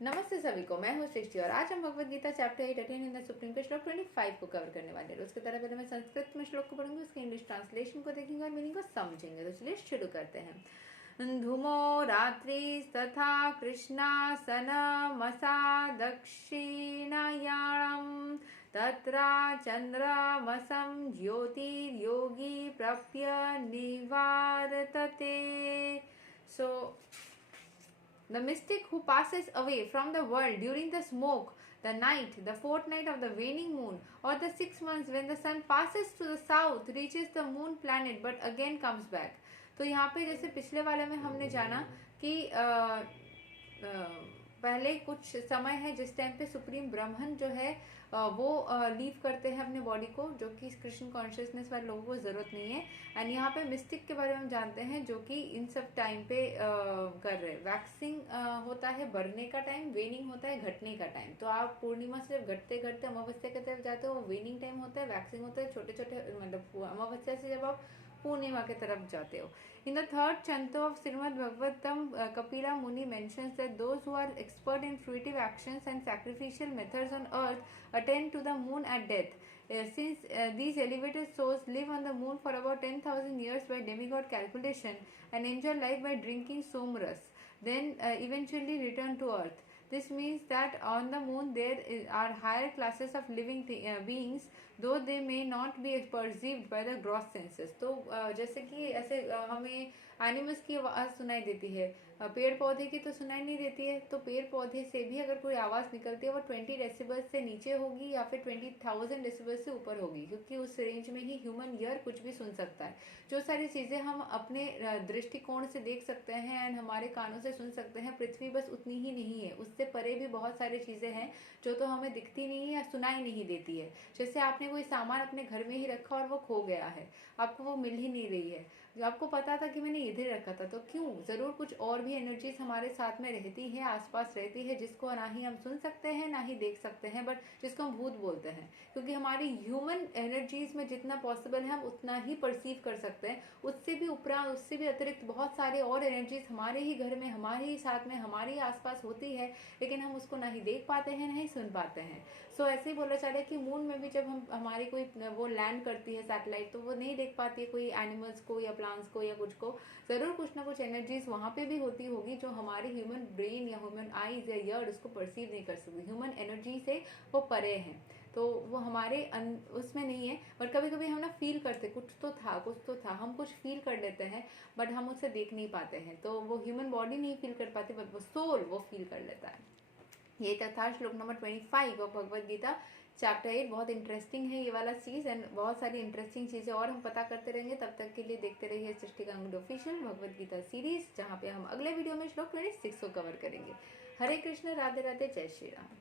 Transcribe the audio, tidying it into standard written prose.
नमस्ते सभी को, मैं हूँ सृष्टि और आज हम Bhagavad Gita chapter 8 attain in the supreme के श्लोक 25 को कवर करने वाले हैं। उसके तरह पहले मैं संस्कृत में श्लोक को पढ़ूंगी, उसके इंग्लिश ट्रांसलेशन को देखेंगे और मीनिंग को समझेंगे। तो चलिए शुरू करते हैं। धूमो रात्रि तथा कृष्णासनमसा दक्षिणायाणं तत्रा चंद्रमसं ज्योतिर्योगी प्रप्य निवार्तते। So the mystic who passes away from the world during the smoke, the night, the fortnight of the waning moon, or the 6 months when the sun passes to the south, reaches the moon planet but again comes back. तो यहाँ पे जैसे पिछले वाले में हमने जाना कि पहले कुछ समय है जिस टाइम पे सुप्रीम ब्रह्मन जो है वो लीव करते हैं अपने बॉडी को, जो कि कृष्ण कॉन्शियसनेस वाले लोगों को ज़रूरत नहीं है। एंड यहाँ पे मिस्टिक के बारे में हम जानते हैं जो कि इन सब टाइम पे कर रहे हैं। वैक्सिंग होता है बढ़ने का टाइम, वेनिंग होता है घटने का टाइम। तो आप पूर्णिमा से जब घटते घटते अमावस्या की तरफ जाते हो वो वेनिंग टाइम होता है, वैक्सिंग होता है छोटे छोटे मतलब अमावस्या से जब आप पूर्णिमा की तरफ जाते हो। In the third canto of Srimad Bhagavatam, Kapila Muni mentions that those who are expert in fruitive actions and sacrificial methods on earth attend to the moon at death. Since these elevated souls live on the moon for about 10,000 years by demigod calculation and enjoy life by drinking somras, then eventually return to earth. This means that on the moon there are higher classes of living beings, though they may not be perceived by the gross senses. तो जैसे कि ऐसे हमें animals की आवाज़ सुनाई देती है, पेड़ पौधे की तो सुनाई नहीं देती है। तो पेड़ पौधे से भी अगर कोई आवाज़ निकलती है वो 20 डेसिबल से नीचे होगी या फिर 20,000 डेसिबल से ऊपर होगी, क्योंकि उस रेंज में ही ह्यूमन ईयर कुछ भी सुन सकता है। जो सारी चीज़ें हम अपने दृष्टिकोण से देख सकते हैं एंड हमारे कानों से सुन सकते हैं, पृथ्वी बस उतनी ही नहीं है, उससे परे भी बहुत सारी चीज़ें हैं जो तो हमें दिखती नहीं है या सुनाई नहीं देती है। जैसे आपने कोई सामान अपने घर में ही रखा और वो खो गया है, आपको वो मिल ही नहीं रही है, जो आपको पता था कि मैंने इधर रखा था, तो क्यों? ज़रूर कुछ और भी एनर्जीज हमारे साथ में रहती है, आसपास रहती है, जिसको ना ही हम सुन सकते हैं ना ही देख सकते हैं, बट जिसको हम भूत बोलते हैं। क्योंकि हमारी ह्यूमन एनर्जीज में जितना पॉसिबल है हम उतना ही परसीव कर सकते हैं, उससे भी उपरांत, उससे भी अतिरिक्त बहुत सारे और एनर्जीज हमारे ही घर में, हमारे ही साथ में, हमारे ही आसपास होती है, लेकिन हम उसको ना ही देख पाते हैं ना ही सुन पाते हैं। सो ऐसे ही बोला जा रहा है कि मून में भी जब हम हमारी कोई वो लैंड करती है सैटेलाइट, तो वो नहीं देख पाती है कोई एनिमल्स को या प्लांट्स को या कुछ को। ज़रूर कुछ ना कुछ एनर्जीज वहाँ पे भी होती होगी जो हमारे ह्यूमन ब्रेन या ह्यूमन आईज या ईयर उसको परसीव नहीं कर सकती, ह्यूमन एनर्जी से वो परे हैं, तो वो हमारे उसमें नहीं है। बट कभी कभी हम ना फील करते कुछ तो था, कुछ तो था, हम कुछ फील कर लेते हैं बट हम उसे देख नहीं पाते हैं। तो वो ह्यूमन बॉडी नहीं फील कर पाती बट वो सोल वो फील कर लेता है। ये था श्लोक number 25 of Bhagavad Gita chapter 8। बहुत इंटरेस्टिंग है ये वाला चीज़ एंड बहुत सारी इंटरेस्टिंग चीज़ें और हम पता करते रहेंगे। तब तक के लिए देखते रहिए सृष्टि गांगुली ऑफिशियल भगवद गीता सीरीज, जहाँ पे हम अगले वीडियो में श्लोक 26 को कवर करेंगे। हरे कृष्ण, राधे राधे, जय श्री राम।